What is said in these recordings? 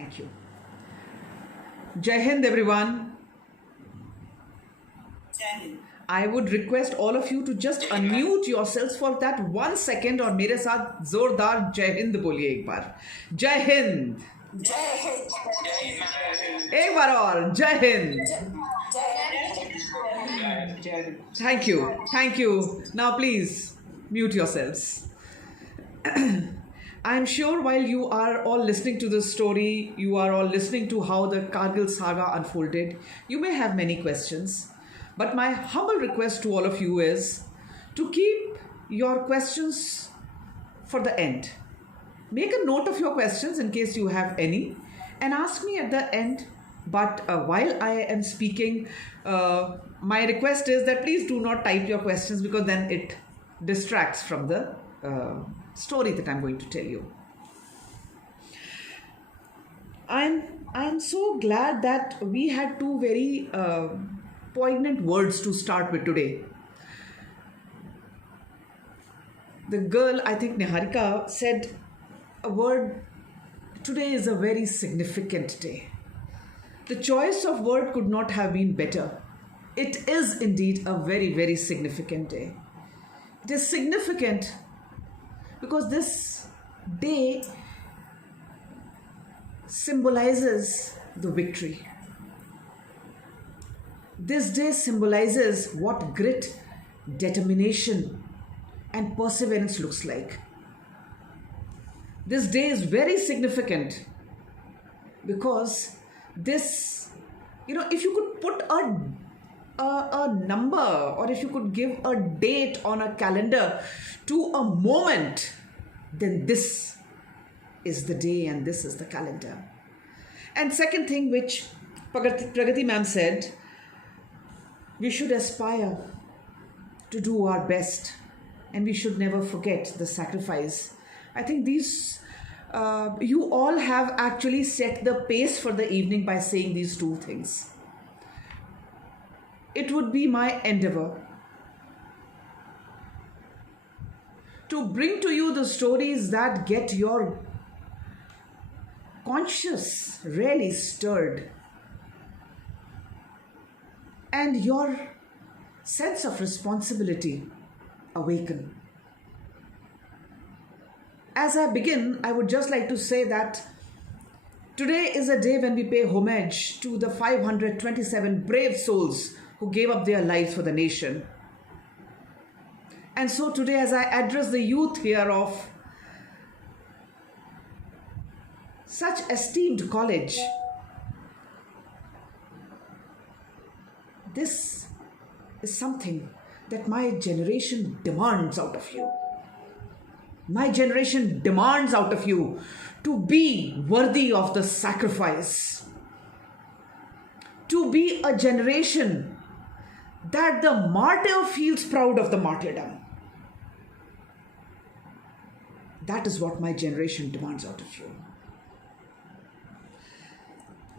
Thank you. Jai Hind, everyone. Jai Hind. I would request all of you to just unmute yourselves for that 1 second और मेरे साथ जोरदार जय हिंद बोलिए एक बार. जय हिंद. Jai Hind. एक बार और जय Hind. Thank you. Thank you. Now please mute yourselves. I'm sure while you are all listening to this story, you are all listening to how the Kargil saga unfolded, you may have many questions. But my humble request to all of you is to keep your questions for the end. Make a note of your questions in case you have any and ask me at the end. But while I am speaking, my request is that please do not type your questions because then it distracts from the story that I'm going to tell you. I'm so glad that we had two very poignant words to start with today. The girl, I think Niharika, said a word, today is a very significant day. The choice of word could not have been better. It is indeed a very, very significant day. It is significant because this day symbolizes the victory. This day symbolizes what grit, determination, and perseverance looks like. This day is very significant because this, if you could put a number or if you could give a date on a calendar to a moment, then this is the day and this is the calendar. And second thing which Pragati ma'am said, we should aspire to do our best and we should never forget the sacrifice. I think these, you all have actually set the pace for the evening by saying these two things. It would be my endeavor to bring to you the stories that get your conscience really stirred and your sense of responsibility awaken. As I begin, I would just like to say that today is a day when we pay homage to the 527 brave souls who gave up their lives for the nation. And so today, as I address the youth here of such esteemed college, this is something that my generation demands out of you. My generation demands out of you to be worthy of the sacrifice, to be a generation that the martyr feels proud of the martyrdom. That is what my generation demands out of you.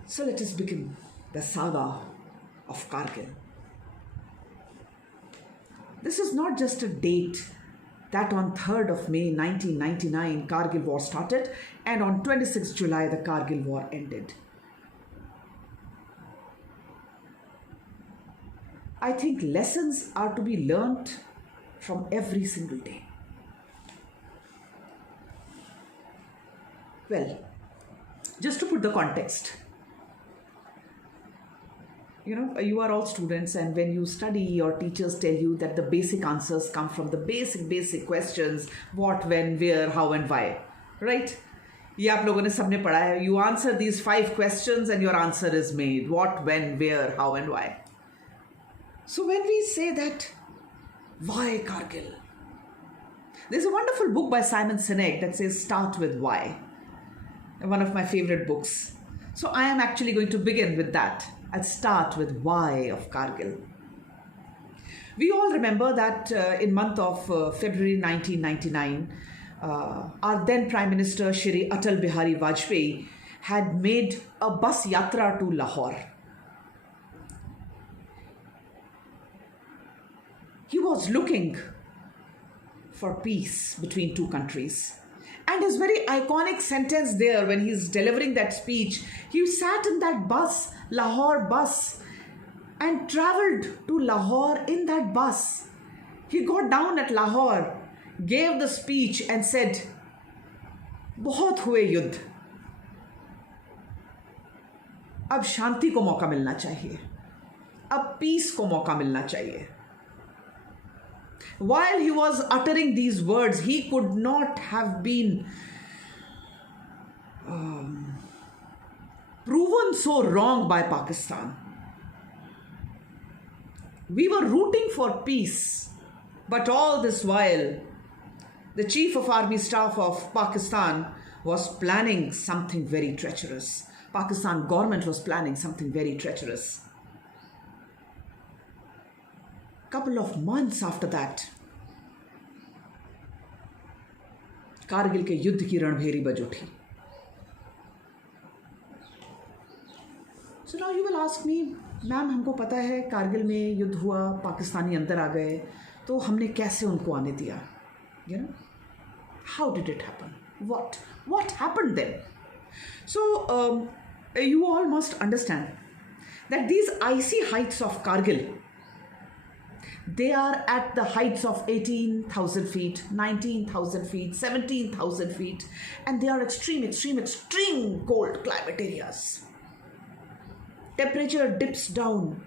So let us begin the saga of Kargil. This is not just a date that on 3rd of May 1999 Kargil war started and on 26th July the Kargil war ended. I think lessons are to be learnt from every single day. Well, just to put the context, you are all students, and when you study, your teachers tell you that the basic answers come from the basic questions: what, when, where, how, and why. Right? ये आप लोगों ने सबने पढ़ा है. You answer these 5 questions and your answer is made. What, when, where, how, and why. So when we say that, why Kargil? There's a wonderful book by Simon Sinek that says start with why. One of my favorite books. So I am actually going to begin with that. I'll start with why of Kargil. We all remember that in month of February 1999, our then Prime Minister Shri Atal Bihari Vajpayee had made a bus yatra to Lahore. He was looking for peace between two countries. And his very iconic sentence there when he's delivering that speech, he sat in that bus, Lahore bus, and traveled to Lahore in that bus. He got down at Lahore, gave the speech and said, बहुत हुए युद्ध, अब शांति को मौका मिलना चाहिए, अब piece को मौका मिलना चाहिए. While he was uttering these words, he could not have been proven so wrong by Pakistan. We were rooting for peace, but all this while, the Chief of Army Staff of Pakistan was planning something very treacherous. Pakistan government was planning something very treacherous. Couple of months after that, Kargil के युद्ध की रणभेरी बज उठी. So now you will ask me, ma'am हमको पता है कारगिल में युद्ध हुआ, पाकिस्तानी अंदर आ गए, तो हमने कैसे उनको आने दिया? You know, how did it happen? What happened then? So you all must understand that these icy heights of Kargil, they are at the heights of 18,000 feet, 19,000 feet, 17,000 feet, and they are extreme cold climate areas. Temperature dips down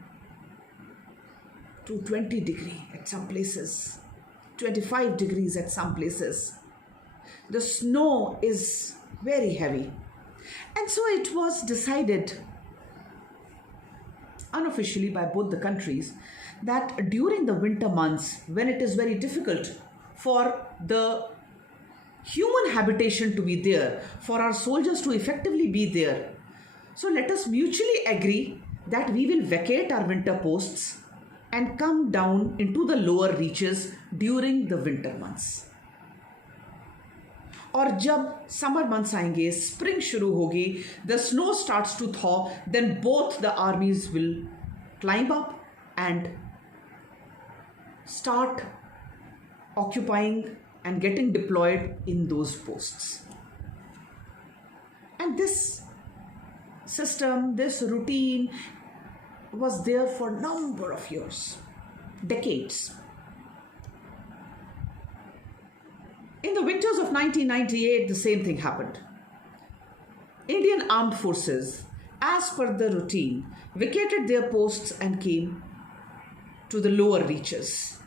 to 20 degrees at some places, 25 degrees at some places. The snow is very heavy. And so it was decided unofficially by both the countries that during the winter months, when it is very difficult for the human habitation to be there, for our soldiers to effectively be there, so let us mutually agree that we will vacate our winter posts and come down into the lower reaches during the winter months. और जब summer months आएंगे, spring शुरू होगी, the snow starts to thaw, then both the armies will climb up and start occupying and getting deployed in those posts. And this system, this routine was there for a number of years, decades. In the winters of 1998, the same thing happened. Indian armed forces, as per the routine, vacated their posts and came to the lower reaches.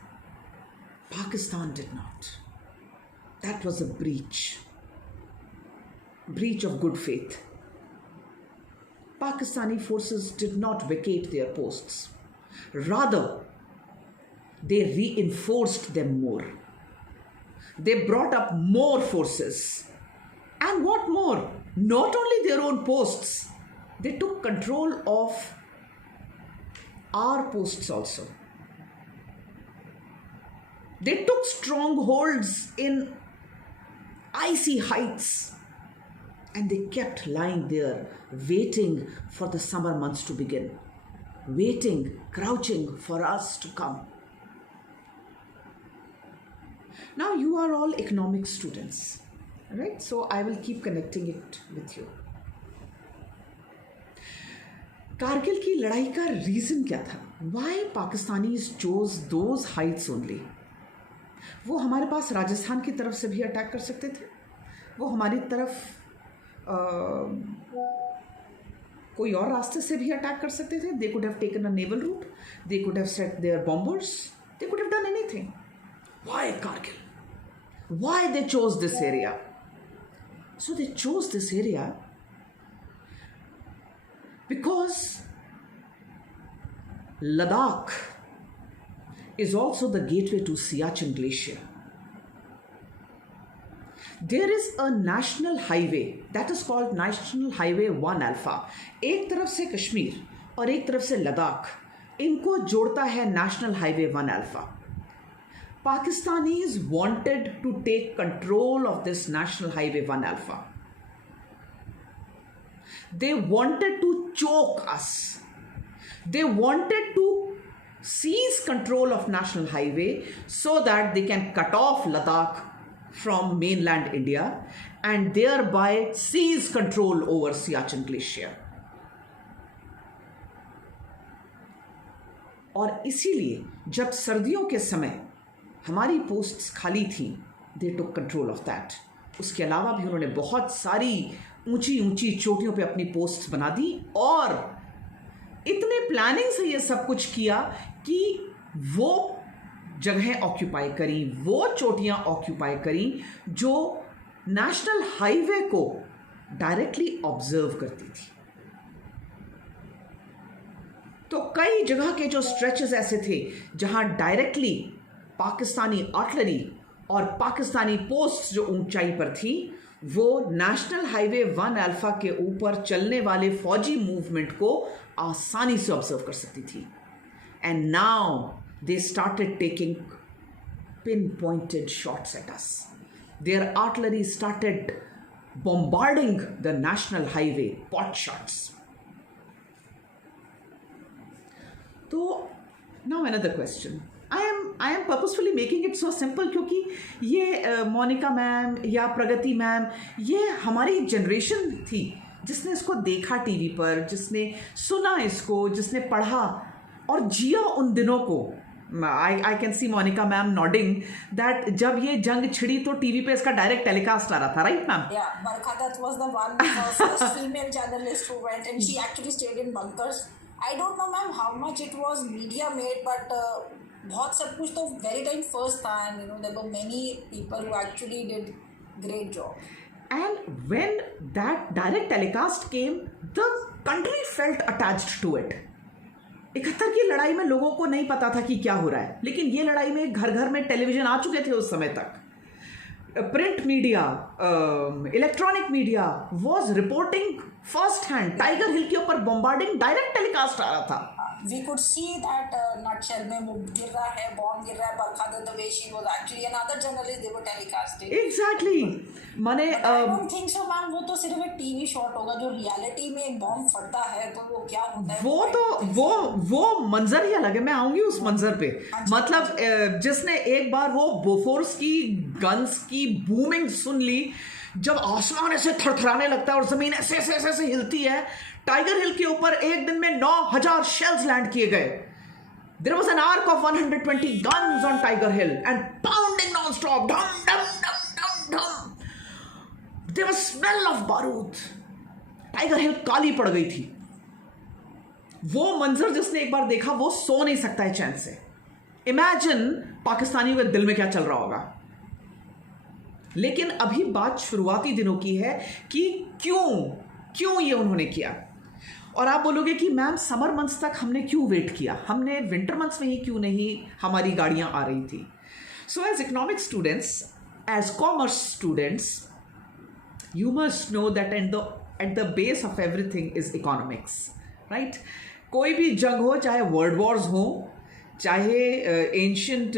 Pakistan did not. That was a breach of good faith. Pakistani forces did not vacate their posts. Rather, they reinforced them more. They brought up more forces. And what more? Not only their own posts, they took control of our posts also. They took strongholds in icy heights and they kept lying there, waiting for the summer months to begin, waiting, crouching for us to come. Now you are all economics students, right? So I will keep connecting it with you. Kargil की लड़ाई का reason क्या था? Why Pakistanis chose those heights only? वो हमारे पास राजस्थान की तरफ से भी अटैक कर सकते थे, वो हमारी तरफ कोई और रास्ते से भी अटैक कर सकते थे. They could have taken a naval route, they could have set their bombers, they could have done anything. Why Kargil? Why they chose this area? So they chose this area because Ladakh is also the gateway to Siachen Glacier. There is a national highway that is called National Highway 1 Alpha. एक तरफ से कश्मीर और एक तरफ से लद्दाख, इनको जोड़ता है National Highway 1 Alpha. Pakistanis wanted to take control of this National Highway 1 Alpha. They wanted to choke us. They wanted to seize control of National Highway so that they can cut off Ladakh from mainland India and thereby seize control over Siachen Glacier. और इसीलिए जब सर्दियों के समय हमारी posts खाली थी, दे टुक control of that. उसके अलावा भी उन्होंने बहुत सारी ऊंची ऊंची चोटियों पे अपनी पोस्ट्स बना दी और इतने प्लानिंग से ये सब कुछ किया कि वो जगहें ऑक्यूपाई करी, वो चोटियां ऑक्यूपाई करी जो नेशनल हाईवे को डायरेक्टली ऑब्जर्व करती थी. तो कई जगह के जो स्ट्रेचेस ऐसे थे जहां डायरेक्टली पाकिस्तानी आर्टिलरी और पाकिस्तानी पोस्ट जो ऊंचाई पर थी वो नेशनल हाईवे 1 अल्फा के ऊपर चलने वाले फौजी मूवमेंट को आसानी से ऑब्जर्व कर सकती थी. And now they started taking pin pointed shots at us. Their artillery started bombarding the national highway, pot shots. तो now another question. I am purposefully making it so simple क्योंकि ये Monika ma'am या प्रगति ma'am ये हमारी generation थी जिसने इसको देखा टीवी पर, जिसने सुना इसको, जिसने पढ़ा और जिया उन दिनों को. I can see Monica ma'am nodding that जब ये जंग छिड़ी तो टीवी पे इसका डायरेक्ट टेलीकास्ट आ रहा था, right ma'am? Yeah, Barkhadat was the one first female journalist who went and she actually stayed in bunkers. I don't know ma'am how much it was media made, but बहुत सब कुछ तो very time first था, and you know there were many people who actually did great job. And when that direct telecast came, the country felt attached to it. 71 की लड़ाई में लोगों को नहीं पता था कि क्या हो रहा है, लेकिन ये लड़ाई में घर घर में टेलीविजन आ चुके थे उस समय तक. Print media, electronic media was reporting first hand. Tiger Hill के ऊपर बॉम्बार्डिंग डायरेक्ट टेलीकास्ट आ रहा था. We could see that nutshell में वो गिर रहा है, बॉम्ब गिर रहा है. Barkhadat, the way she was actually another journalist, they were telecasting. Exactly. माने I don't think so ma'am, वो तो सिर्फ एक टीवी शॉट होगा. जो रियलिटी में एक बॉम्ब फटता है तो वो क्या होता है, वो तो वो मंजर ही अलग है. मैं आऊंगी उस मंजर पे. मतलब जिसने एक बार वो बोफोर्स की गन्स की बूमिंग सुन ली, जब आसमान ऐसे थरथराने लगता है और जमीन ऐसे ऐसे ऐसे ऐसे हिलती है. टाइगर हिल के ऊपर एक दिन में 9000 शेल्स लैंड किए गए. There was an arc of 120 guns on Tiger Hill and pounding non-stop. Dum dum dum dum dum. There was smell of बारूद. टाइगर हिल काली पड़ गई थी. वो मंजर जिसने एक बार देखा वो सो नहीं सकता है चैन से. इमेजिन पाकिस्तानियों के दिल में क्या चल रहा होगा. लेकिन अभी बात शुरुआती दिनों की है कि क्यों ये उन्होंने किया. और आप बोलोगे कि मैम समर मंथ्स तक हमने क्यों वेट किया, हमने विंटर मंथ्स में ही क्यों नहीं हमारी गाड़ियां आ रही थी. So as economic students, as commerce students, you must know that at the base of everything is economics, right. कोई भी जंग हो, चाहे वर्ल्ड वॉर्स हो, चाहे एंशियंट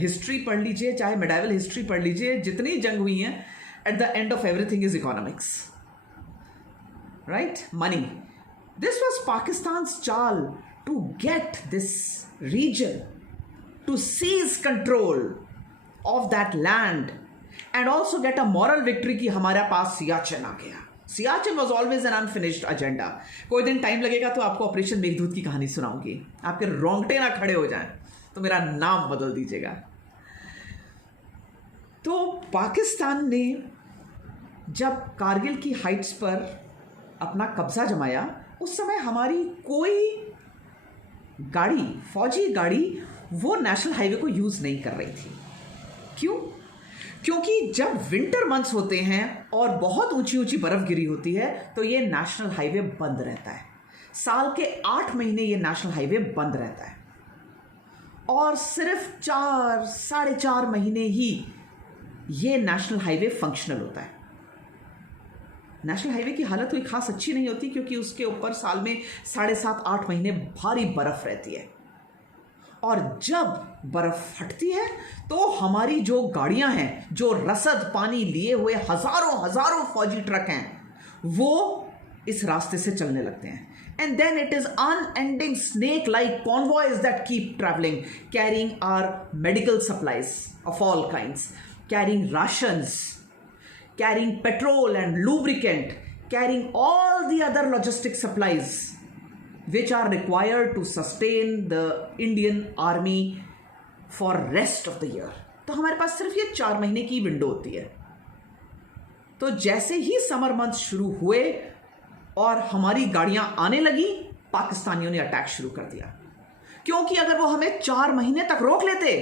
हिस्ट्री पढ़ लीजिए, चाहे मेडाइवल हिस्ट्री पढ़ लीजिए, जितनी जंग हुई हैं, at the end of everything is economics, right. Money. This was Pakistan's chal to get this region, to seize control of that land and also get a moral victory कि हमारे पास सियाचिन आ गया. Siachen was always an unfinished agenda. कोई दिन time लगेगा तो आपको operation Meghdoot की कहानी सुनाऊंगी. आपके रोंगटे ना खड़े हो जाएं तो मेरा नाम बदल दीजिएगा. तो पाकिस्तान ने जब कारगिल की हाइट्स पर अपना कब्जा जमाया, उस समय हमारी कोई गाड़ी, फौजी गाड़ी, वो नेशनल हाईवे को यूज़ नहीं कर रही थी. क्यों? क्योंकि जब विंटर मंथ्स होते हैं और बहुत ऊंची ऊंची बर्फ़ गिरी होती है तो ये नेशनल हाईवे बंद रहता है. साल के 8 महीने ये नेशनल हाईवे बंद रहता है और सिर्फ 4-4.5 महीने ही ये नेशनल हाईवे फंक्शनल होता है. नेशनल हाईवे की हालत कोई खास अच्छी नहीं होती क्योंकि उसके ऊपर साल में 7.5-8 महीने भारी बर्फ़ रहती है. और जब बर्फ़ फटती है तो हमारी जो गाड़ियां हैं, जो रसद पानी लिए हुए हज़ारों फौजी ट्रक हैं, वो इस रास्ते से चलने लगते हैं. And then it is unending snake-like convoys that keep traveling, carrying our medical supplies of all kinds, carrying rations, carrying petrol and lubricant, carrying all the other logistic supplies which are required to sustain the Indian army for rest of the year. तो हमारे पास सिर्फ ये 4 महीने की window होती है. तो जैसे ही समर मंथ शुरू हुए और हमारी गाड़ियां आने लगी, पाकिस्तानियों ने अटैक शुरू कर दिया. क्योंकि अगर वो हमें 4 महीने तक रोक लेते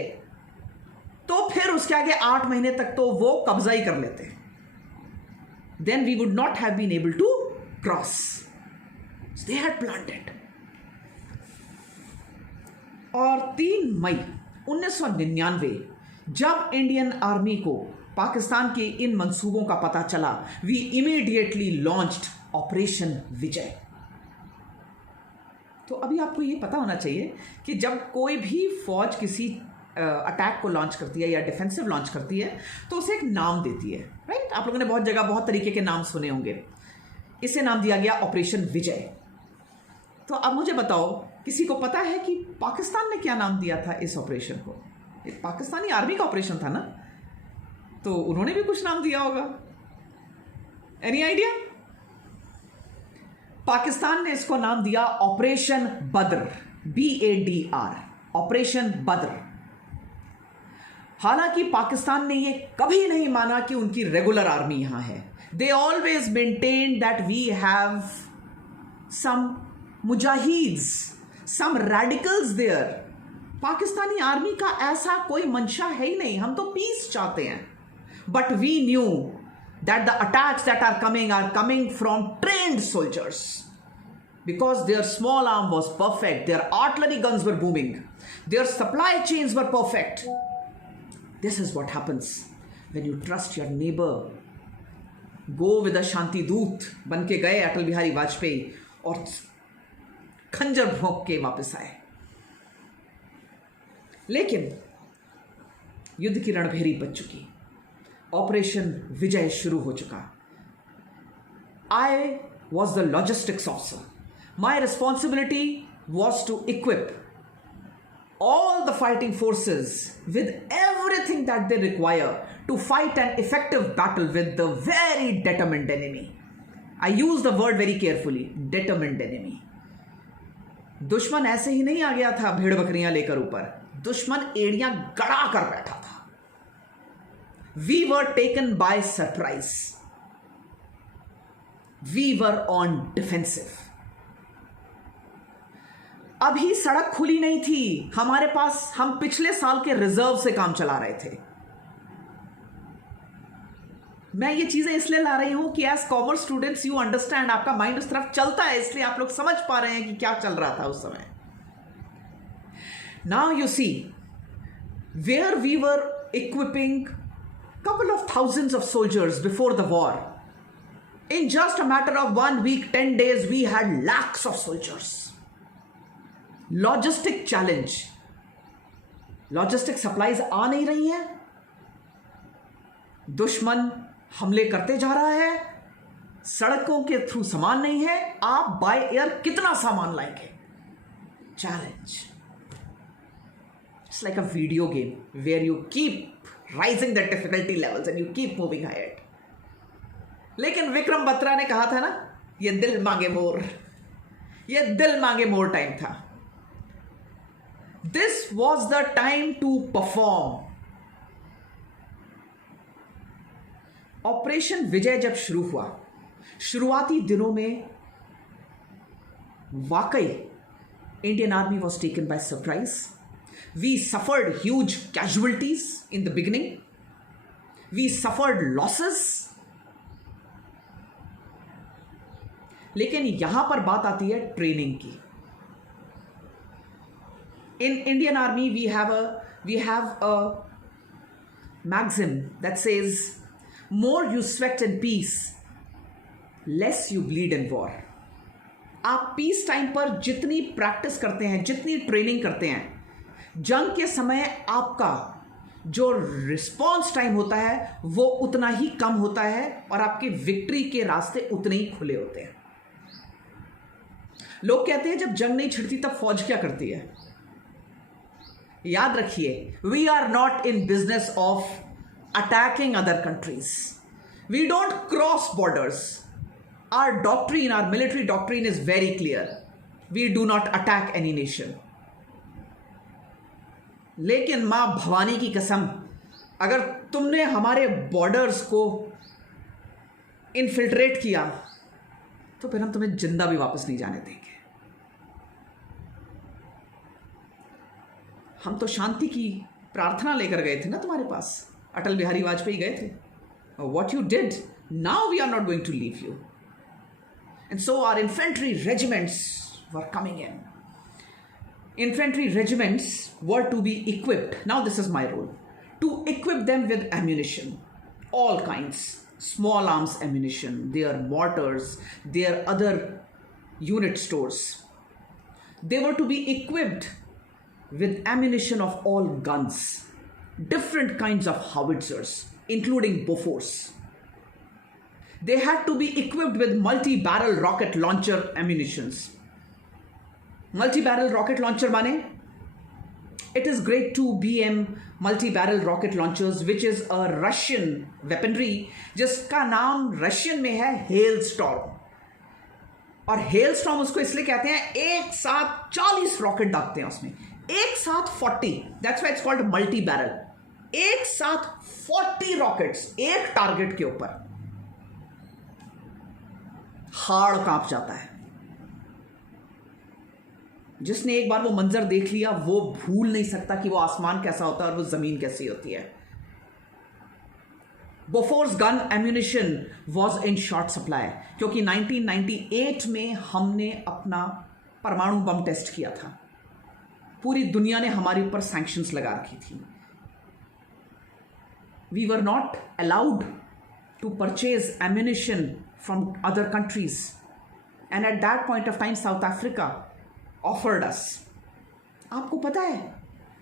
तो फिर उसके आगे 8 महीने तक तो वो कब्जा ही कर लेते. Then we would not have been able to cross. They had planned it. और 3 मई 1999 जब इंडियन आर्मी को पाकिस्तान के इन मंसूबों का पता चला, वी इमीडिएटली लॉन्च्ड ऑपरेशन विजय. तो अभी आपको ये पता होना चाहिए कि जब कोई भी फौज किसी अटैक को लॉन्च करती है या डिफेंसिव लॉन्च करती है तो उसे एक नाम देती है. राइट? आप लोगों ने बहुत जगह बहुत तरीके के नाम सुने होंगे. इसे नाम दिया गया ऑपरेशन विजय. तो अब मुझे बताओ, किसी को पता है कि पाकिस्तान ने क्या नाम दिया था इस ऑपरेशन को? पाकिस्तानी आर्मी का ऑपरेशन था ना, तो उन्होंने भी कुछ नाम दिया होगा. Any idea? पाकिस्तान ने इसको नाम दिया operation Badr. BADR, operation Badr. हालांकि पाकिस्तान ने यह कभी नहीं माना कि उनकी रेगुलर आर्मी यहां है. They always maintain that we have some मुजाहिद्स, some radicals there. Pakistani army का ऐसा कोई मंशा है ही नहीं. हम तो पीस चाहते हैं. But we knew that the attacks that are coming from trained soldiers, because their small arm was perfect, their artillery guns were booming, their supply chains were perfect. This is what happens when you trust your neighbor. Go with a शांति दूत बन के गए अटल बिहारी वाजपेयी और खंजर भोंक के वापस आए. लेकिन युद्ध की रणभेरी बच चुकी. ऑपरेशन विजय शुरू हो चुका. I was the logistics officer. My responsibility was to equip all the fighting forces with everything that they require to fight an effective battle with the very determined enemy. I use the word very carefully, determined enemy. दुश्मन ऐसे ही नहीं आ गया था भेड़ बकरियां लेकर ऊपर. दुश्मन एड़ियां गड़ा कर बैठा था. We were taken by surprise. We were on defensive. अभी सड़क खुली नहीं थी हमारे पास. हम पिछले साल के रिजर्व से काम चला रहे थे. मैं ये चीजें इसलिए ला रही हूं कि as commerce students you understand, आपका माइंड उस तरफ चलता है, इसलिए आप लोग समझ पा रहे हैं कि क्या चल रहा था उस समय. Now you see where we were equipping couple of thousands of soldiers before the war. In just a matter of 1 week, 10 days, we had lakhs of soldiers. Logistic challenge. Logistic supplies आ नहीं रही हैं. दुश्मन हमले करते जा रहा है. सड़कों के थ्रू सामान नहीं है. आप बाय एयर कितना सामान लाएंगे? Challenge. It's like a video game where you keep rising the difficulty levels and you keep moving ahead. लेकिन विक्रम बत्रा ने कहा था ना, ये दिल मांगे मोर. ये दिल मांगे मोर टाइम था. This was the time to perform. Operation Vijay जब शुरू हुआ, शुरुआती दिनों में वाकई Indian army was taken by surprise. We suffered huge casualties in the beginning. We suffered losses. लेकिन यहां पर बात आती है ट्रेनिंग की. In Indian Army we have a maxim that says more you sweat in peace, less you bleed in war. आप peace time पर जितनी प्रैक्टिस करते हैं, जितनी ट्रेनिंग करते हैं, जंग के समय आपका जो रिस्पॉन्स टाइम होता है वो उतना ही कम होता है और आपके विक्ट्री के रास्ते उतने ही खुले होते हैं. लोग कहते हैं जब जंग नहीं छिड़ती तब फौज क्या करती है? याद रखिए, we are not in business of attacking other countries. We don't cross borders. Our doctrine, our military doctrine is very clear. We do not attack any nation. लेकिन माँ भवानी की कसम, अगर तुमने हमारे बॉर्डर्स को इन्फिल्ट्रेट किया तो फिर हम तुम्हें जिंदा भी वापस नहीं जाने देंगे. हम तो शांति की प्रार्थना लेकर गए थे ना तुम्हारे पास. अटल बिहारी वाजपेयी गए थे. What you did, now we are not going to leave you. And so our infantry regiments were coming in. Infantry regiments were to be equipped. Now this is my role. To equip them with ammunition. All kinds. Small arms ammunition, their mortars, their other unit stores. They were to be equipped with ammunition of all guns. Different kinds of howitzers, including Bofors. They had to be equipped with multi-barrel rocket launcher ammunitions. Multi-barrel rocket launcher माने it is grade 2 BM multi-barrel rocket launchers, which is a Russian weaponry जिसका नाम Russian में है Hailstorm. और Hailstorm उसको इसलिए कहते हैं एक साथ 40 रॉकेट दागते हैं उसमें, एक साथ 40. That's why it's called multi-barrel. एक साथ 40 रॉकेट्स एक टारगेट के ऊपर. हाड़ कांप जाता है. जिसने एक बार वो मंजर देख लिया वो भूल नहीं सकता कि वो आसमान कैसा होता है और वो जमीन कैसी होती है. Bofors gun ammunition was in short supply क्योंकि 1998 में हमने अपना परमाणु बम टेस्ट किया था. पूरी दुनिया ने हमारे ऊपर सैंक्शंस लगा रखी थी. We were not allowed to purchase ammunition from other countries. And at that point of time, South Africa offered us. आपको पता है,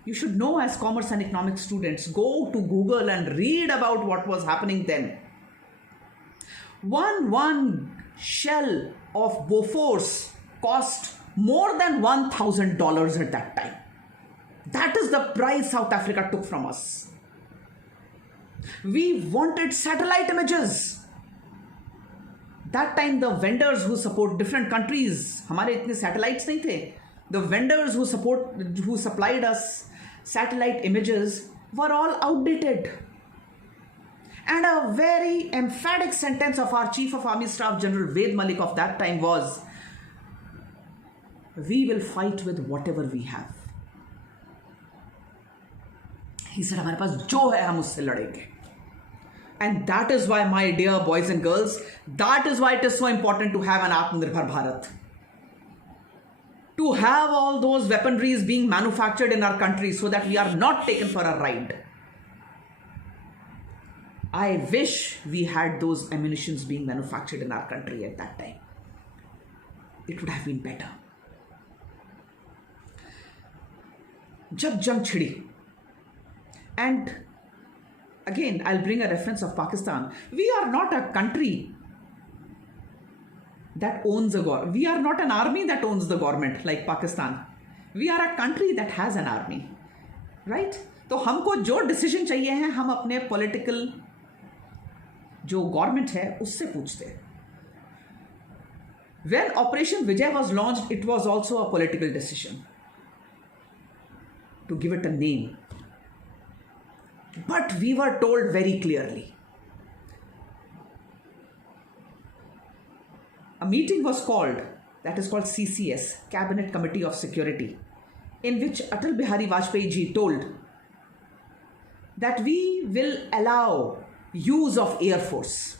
you should know as commerce and economics students, go to Google and read about what was happening then. One shell of Bofors cost more than $1,000 at that time. That is the price South Africa took from us. We wanted satellite images. That time the vendors who support different countries, हमारे इतने satellites नहीं थे. The vendors who supplied us satellite images were all outdated. And a very emphatic sentence of our Chief of Army Staff General Ved Malik of that time was, we will fight with whatever we have. He said, हमारे पास जो है हम उससे लड़ेंगे. And that is why, my dear boys and girls, that is why it is so important to have an Atmanirbhar Bharat. To have all those weaponries being manufactured in our country so that we are not taken for a ride. I wish we had those ammunitions being manufactured in our country at that time. It would have been better. जब जंग छिड़ी, and again I'll bring a reference of Pakistan. We are not a country that owns a government. We are not an army that owns the government like Pakistan. We are a country that has an army, right? तो हमको जो decision चाहिए है हम अपने political जो government है उससे पूछते हैं. When Operation Vijay was launched, it was also a political decision to give it a name. But we were told very clearly. A meeting was called, that is called CCS, Cabinet Committee of Security, in which Atal Bihari Vajpayee ji told that we will allow use of Air Force.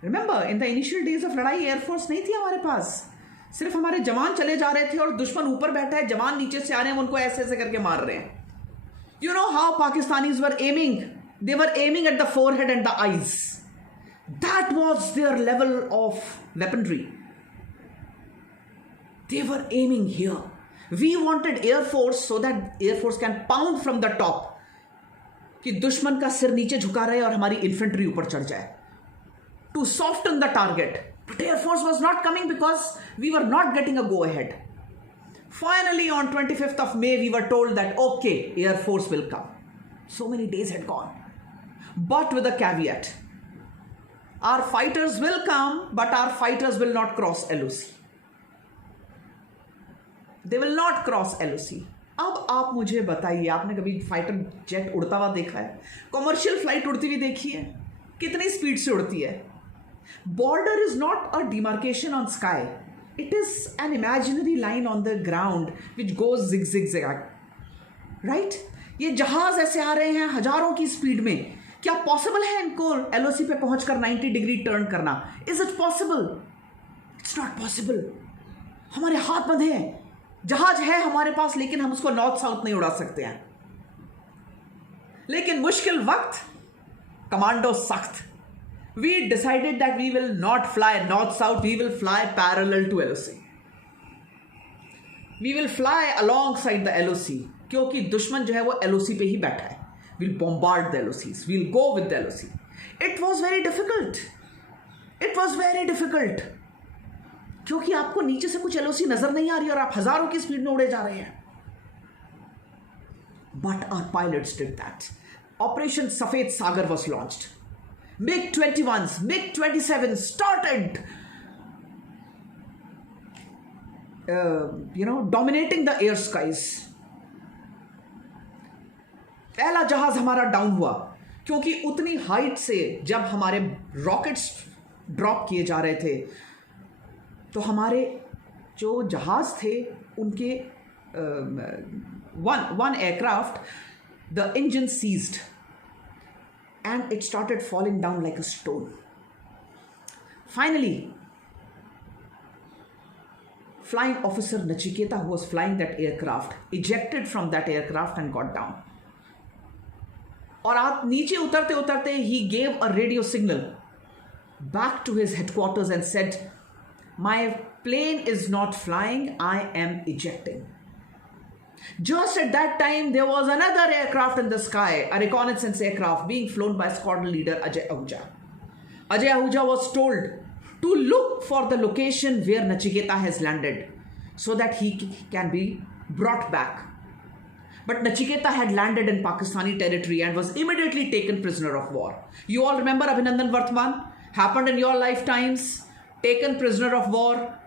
Remember, in the initial days of लड़ाई Air Force नहीं थी हमारे पास. सिर्फ हमारे जवान चले जा रहे थे और दुश्मन ऊपर बैठा है, जवान नीचे से आ रहे हैं, उनको ऐसे ऐसे करके मार रहे हैं. You know how Pakistanis were aiming? They were aiming at the forehead and the eyes. That was their level of weaponry. They were aiming here. We wanted Air Force so that Air Force can pound from the top. कि दुश्मन का सिर नीचे झुका रहे और हमारी infantry ऊपर चढ़ जाए. To soften the target. But Air Force was not coming because we were not getting a go ahead. Finally, on 25th of May, we were told that, okay, Air Force will come. So many days had gone. But with a caveat. Our fighters will come, but our fighters will not cross LOC. They will not cross LOC. अब आप मुझे बताइए, आपने कभी fighter jet उड़ता हुआ देखा है? कॉमर्शियल फ्लाइट उड़ती हुई देखी है? कितनी स्पीड से उड़ती है? Border is not a demarcation on sky, it is an imaginary line on the ground which goes zig zig zig, right? ये जहाज ऐसे आ रहे हैं हजारों की स्पीड में, क्या पॉसिबल है इनको LOC पे पहुंचकर 90 डिग्री टर्न करना? Is it possible? It's not possible. हमारे हाथ बंधे हैं. जहाज है हमारे पास, लेकिन हम उसको नॉर्थ साउथ नहीं उड़ा सकते हैं. लेकिन मुश्किल वक्त, कमांडो सख्त. We decided that we will not fly north south, we will fly parallel to LOC. We will fly alongside the LOC, क्योंकि दुश्मन जो है वो LOC पे ही बैठा है. We'll bombard the LOCs. We'll go with the LOC. It was very difficult. It was very difficult. क्योंकि आपको नीचे से कुछ LOC नजर नहीं आ रही और आप हजारों की स्पीड में उड़े जा रहे हैं. But our pilots did that. Operation Safed Sagar was launched. MiG-21s, MiG-27s started, dominating the air skies. पहला जहाज हमारा डाउन हुआ क्योंकि उतनी हाइट से जब हमारे रॉकेट्स ड्रॉप किए जा रहे थे तो हमारे जो जहाज थे उनके one aircraft the engine seized and it started falling down like a stone. Finally flying officer Nachiketa, who was flying that aircraft, ejected from that aircraft and got down. और आप नीचे उतरते उतरते he gave a radio signal back to his headquarters and said, my plane is not flying, I am ejecting. Just at that time there was another aircraft in the sky, a reconnaissance aircraft being flown by squadron leader Ajay Ahuja. Ajay Ahuja was told to look for the location where Nachiketa has landed so that he can be brought back. But Nachiketa had landed in Pakistani territory and was immediately taken prisoner of war. You all remember Abhinandan Vartman? Happened in your lifetimes. Taken prisoner of war.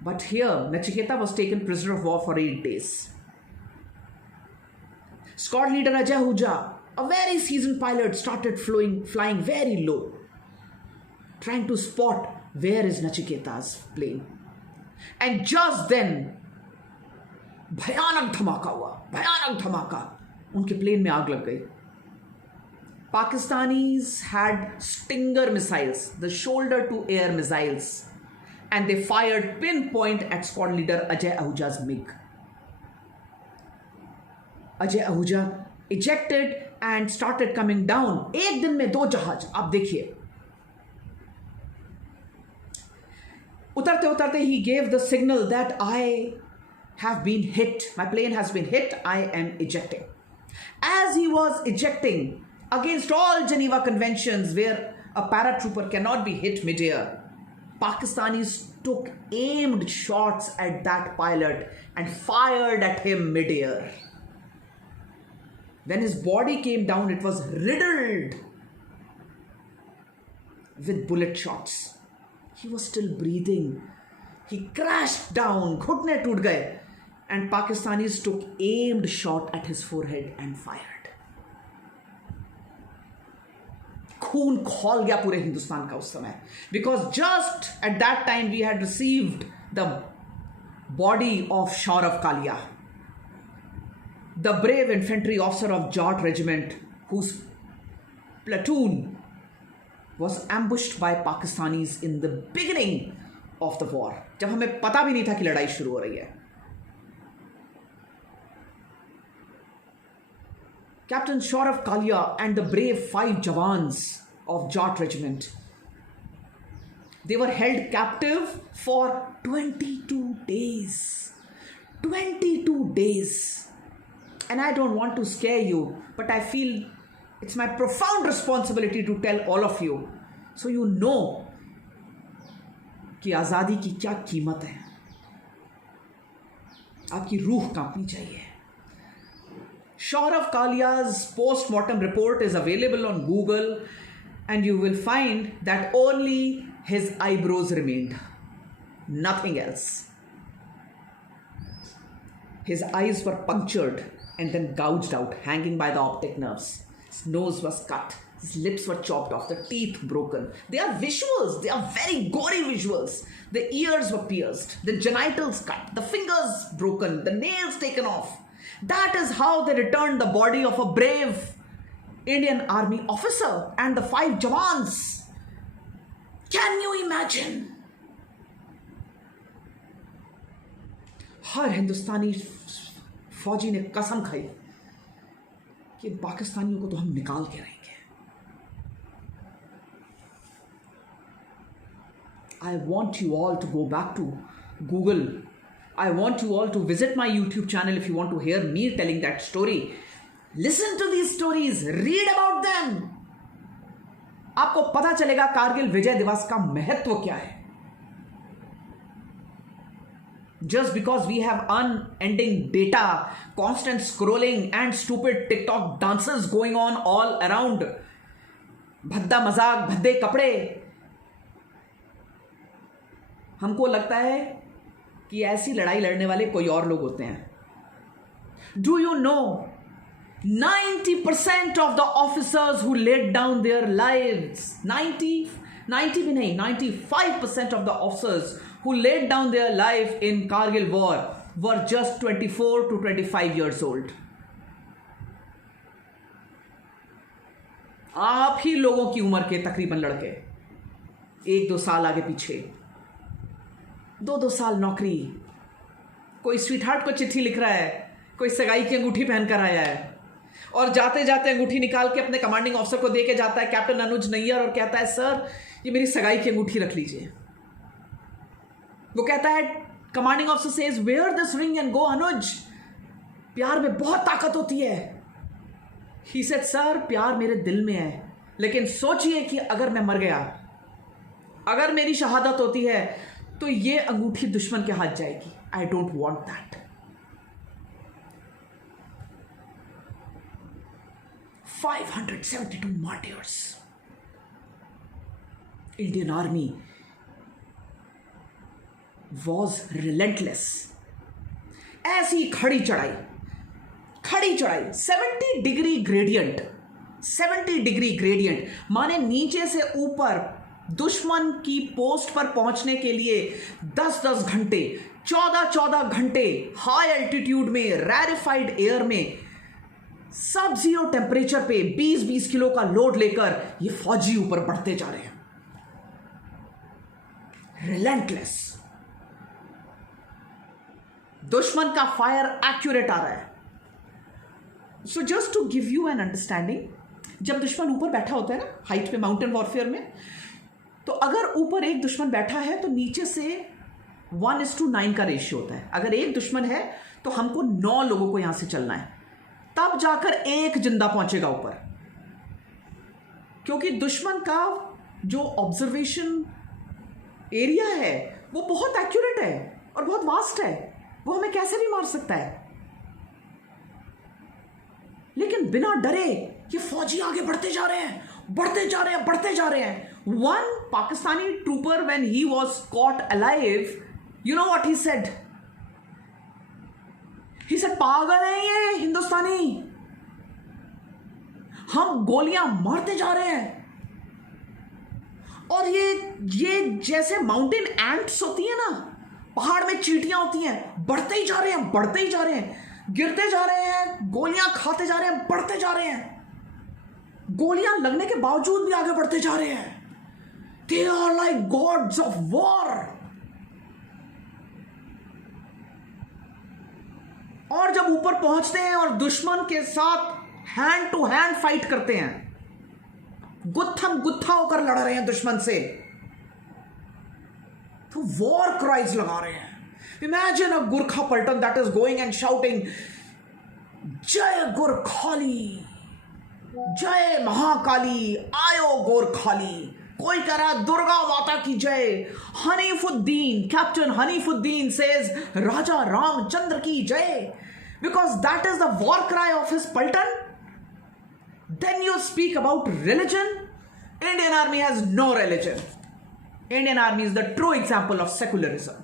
But here, Nachiketa was taken prisoner of war for 8 days. Squad leader Ajay Ahuja, a very seasoned pilot, started flying very low, trying to spot where is Nachiketa's plane. And just then, भयानक धमाका हुआ, भयानक धमाका. उनके plane में आग लग गई. Pakistanis had Stinger missiles, the shoulder to air missiles, and they fired pinpoint at squad leader Ajay Ahuja's MiG. Ajay Ahuja ejected and started coming down. एक दिन में 2 जहाज. आप देखिए, उतरते उतरते he gave the signal that I have been hit, my plane has been hit, I am ejecting. As he was ejecting, against all Geneva conventions where a paratrooper cannot be hit mid-air, Pakistanis took aimed shots at that pilot and fired at him mid-air. When his body came down, it was riddled with bullet shots. He was still breathing. He crashed down, घुटने टूट गए. And Pakistanis took aimed shot at his forehead and fired. खून खौल गया पूरे हिंदुस्तान का उस समय, because just at that time we had received the body of Shaurav Kalia, the brave infantry officer of Jat regiment whose platoon was ambushed by Pakistanis in the beginning of the war, जब हमें पता भी नहीं था कि लड़ाई शुरू हो रही है. Captain Shaurav Kalia and the brave 5 Jawans of Jat regiment, they were held captive for 22 days. 22 days. And I don't want to scare you, but I feel it's my profound responsibility to tell all of you, so you know कि आज़ादी की क्या कीमत है. आपकी रूह कांपनी चाहिए. Shaurav Kalia's post-mortem report is available on Google. and you will find that only his eyebrows remained, nothing else. His eyes were punctured and then gouged out, hanging by the optic nerves. His nose was cut. His lips were chopped off, the teeth broken. They are visuals. They are very gory visuals. The ears were pierced, the genitals cut, the fingers broken, the nails taken off. That is how they returned the body of a brave Indian Army officer and the 5 Jawans. Can you imagine? हर हिंदुस्तानी फौजी ने कसम खाई कि पाकिस्तानियों को तो हम निकाल के रहेंगे. I want you all to go back to Google. I want you all to visit my YouTube channel if you want to hear me telling that story. Listen to these stories. Read about them. आपको पता चलेगा कारगिल विजय दिवस का महत्व क्या है. Just because we have unending data, constant scrolling and stupid TikTok dances going on all around, भद्दा मजाक, भद्दे कपड़े, हमको लगता है कि ऐसी लड़ाई लड़ने वाले कोई और लोग होते हैं. Do you know 90% of the officers who laid down their lives, 90 भी नहीं, 95% of the officers who laid down their life in Kargil war were just 24 to 25 years old. आप ही लोगों की उम्र के तकरीबन लड़के, 1-2 साल आगे पीछे, 2-2 साल नौकरी, कोई स्वीटहार्ट को चिट्ठी लिख रहा है, कोई सगाई की अंगूठी पहनकर आया है और जाते जाते अंगूठी निकाल के अपने कमांडिंग ऑफिसर को दे के जाता है, कैप्टन अनुज नैयर, और कहता है सर ये मेरी सगाई की अंगूठी रख लीजिए. वो कहता है, commanding officer says where this ring and go Anuj, प्यार में बहुत ताकत होती है. ही सेड सर प्यार मेरे दिल में है, लेकिन सोचिए कि अगर मैं मर गया, अगर मेरी शहादत होती है तो ये अंगूठी दुश्मन के हाथ जाएगी. I don't want that. 572 martyrs. Indian Army was relentless. ऐसी खड़ी चढ़ाई, 70 ग्रेडियंट, 70 डिग्री ग्रेडियंट, माने नीचे से ऊपर दुश्मन की पोस्ट पर पहुंचने के लिए 10-10 घंटे, 14-14 घंटे हाई एल्टीट्यूड में, रैरिफाइड एयर में, सब जीरो टेम्परेचर पे 20-20 किलो का लोड लेकर ये फौजी ऊपर बढ़ते जा रहे हैं. रिलेंटलेस. दुश्मन का फायर एक्यूरेट आ रहा है. So just to give you an understanding, जब दुश्मन ऊपर बैठा होता है ना हाइट पे, माउंटेन वॉरफेयर में, तो अगर ऊपर एक दुश्मन बैठा है तो नीचे से 1:9 का रेशियो होता है. अगर एक दुश्मन है तो हमको 9 लोगों को यहां से चलना है, तब जाकर एक जिंदा पहुंचेगा ऊपर. क्योंकि दुश्मन का जो ऑब्जर्वेशन एरिया है वो बहुत एक्यूरेट है और बहुत वास्ट है, वो हमें कैसे भी मार सकता है. लेकिन बिना डरे ये फौजी आगे बढ़ते जा रहे हैं, बढ़ते जा रहे हैं, बढ़ते जा रहे हैं. One Pakistani trooper, when he was caught alive, you know what he said? He said, पागल है ये हिंदुस्तानी, हम गोलियां मारते जा रहे हैं और ये जैसे माउंटेन एंट्स होती है ना, पहाड़ में चींटियां होती हैं, बढ़ते ही जा रहे हैं, बढ़ते ही जा रहे हैं, गिरते जा रहे हैं, गोलियां खाते जा रहे हैं, बढ़ते जा रहे हैं, गोलियां लगने के बावजूद भी आगे बढ़ते जा रहे हैं. They are like gods of war. और जब ऊपर पहुंचते हैं और दुश्मन के साथ हैंड टू हैंड फाइट करते हैं, गुत्थम गुत्था होकर लड़ रहे हैं दुश्मन से, तो वॉर क्राइज लगा रहे हैं. इमेजिन अ गुरखा पल्टन that is going and shouting जय गोरखाली, जय महाकाली, आयो गोरखाली. कोई कह रहा दुर्गा माता की जय. हनीफुद्दीन, कैप्टन हनीफुद्दीन सेज राजा रामचंद्र की जय, because that is the war cry of his Paltan. Then you speak about religion, Indian Army has no religion. Indian Army is the true example of secularism.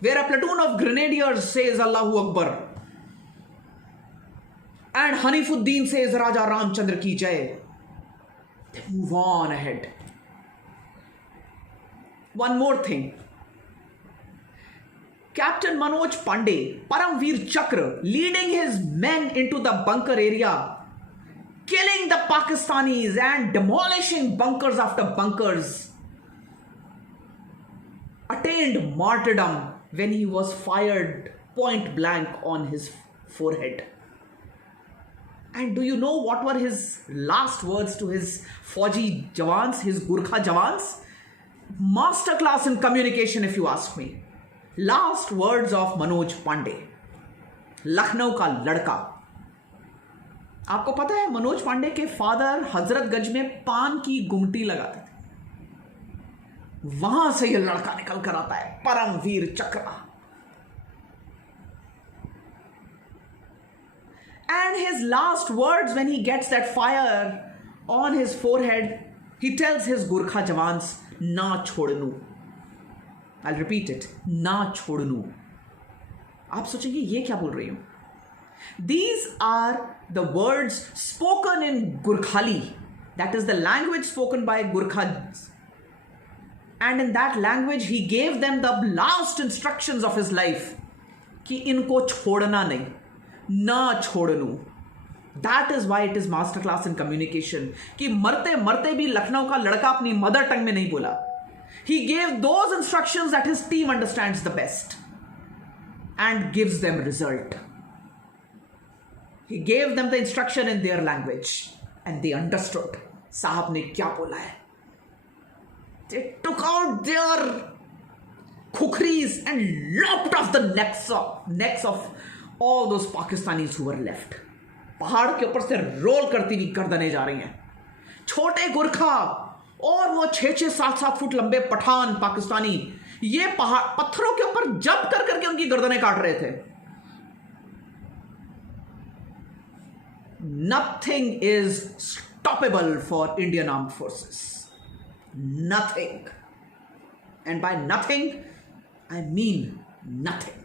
Where a platoon of grenadiers says Allahu Akbar and Hanifuddin says Raja Ramchandra ki jai, they move on ahead. One more thing. Captain Manoj Pandey, Paramveer Chakra, leading his men into the bunker area, killing the Pakistanis and demolishing bunkers after bunkers, attained martyrdom when he was fired point blank on his forehead. And do you know what were his last words to his Fauji Jawans, his Gurkha Jawans? Masterclass in communication, if you ask me. Last words of Manoj Pandey, Lucknow का लड़का. आपको पता है मनोज पांडे के father Hazratganj में पान की गुमटी लगाते थे. वहां से यह लड़का निकल कर आता है, परमवीर चक्र. And his last words when he gets that fire on his forehead, he tells his Gurkha Jawans, ना छोड़नू. I'll repeat it, ना छोड़नू. आप सोचेंगे ये क्या बोल रही हूं? These are the words spoken in Gurkhali. That is the language spoken by Gurkhas. And in that language, he gave them the last instructions of his life. कि इनको छोड़ना नहीं, ना छोड़नू. That is why it is masterclass in communication. कि मरते मरते भी लखनऊ का लड़का अपनी मदर टंग में नहीं बोला. He gave those instructions that his team understands the best and gives them result. He gave them the instruction in their language and they understood. साहब ने क्या बोला है? They took out their khukris and lopped off the necks of all those Pakistanis who were left. पहाड़ के ऊपर से role करती हुई गर्दनें जा रही हैं. छोटे गुरखा और वो 6-7 फुट लंबे पठान पाकिस्तानी ये पहाड़ पत्थरों के ऊपर जंप कर करके उनकी गर्दनें काट रहे थे. Nothing is stoppable for Indian Armed Forces. Nothing. And by nothing, I mean nothing.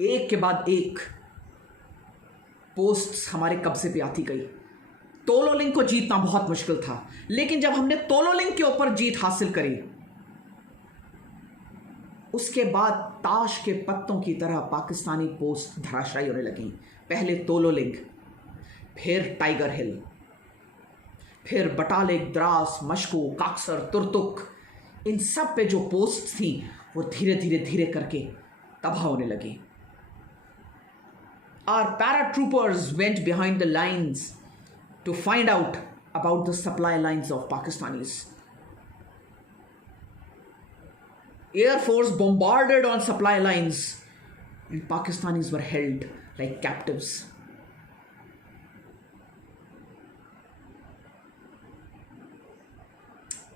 एक के बाद एक पोस्ट्स हमारे कब्जे पे आती गई. तोलोलिंग को जीतना बहुत मुश्किल था, लेकिन जब हमने तोलोलिंग के ऊपर जीत हासिल करी, उसके बाद ताश के पत्तों की तरह पाकिस्तानी पोस्ट धराशायी होने लगी. पहले तोलोलिंग, फिर टाइगर हिल, फिर बटालिक, द्रास, मशको, काक्सर, तुर्तुक, इन सब पे जो पोस्ट थी वो धीरे धीरे धीरे करके तबाह होने लगी. Our paratroopers went behind the lines to find out about the supply lines of Pakistanis. Air Force bombarded on supply lines and Pakistanis were held like captives.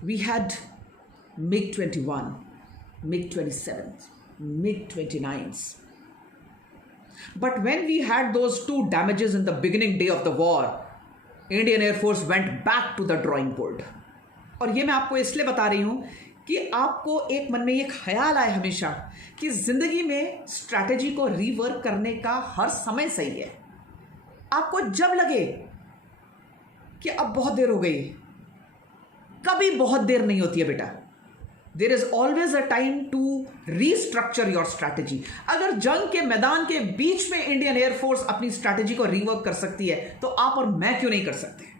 We had MiG-21, MiG-27s, MiG-29s. But when we had those two damages in the beginning day of the war, Indian Air Force went back to the drawing board. और ये मैं आपको इसलिए बता रही हूँ कि आपको एक मन में ये ख्याल आए हमेशा कि ज़िंदगी में स्ट्रैटेजी को रीवर्क करने का हर समय सही है. आपको जब लगे कि अब बहुत देर हो गई, कभी बहुत देर नहीं होती है बेटा. There is always a time to restructure your strategy. अगर जंग के मैदान के बीच में इंडियन एयरफोर्स अपनी स्ट्रैटेजी को रीवर्क कर सकती है तो आप और मैं क्यों नहीं कर सकते?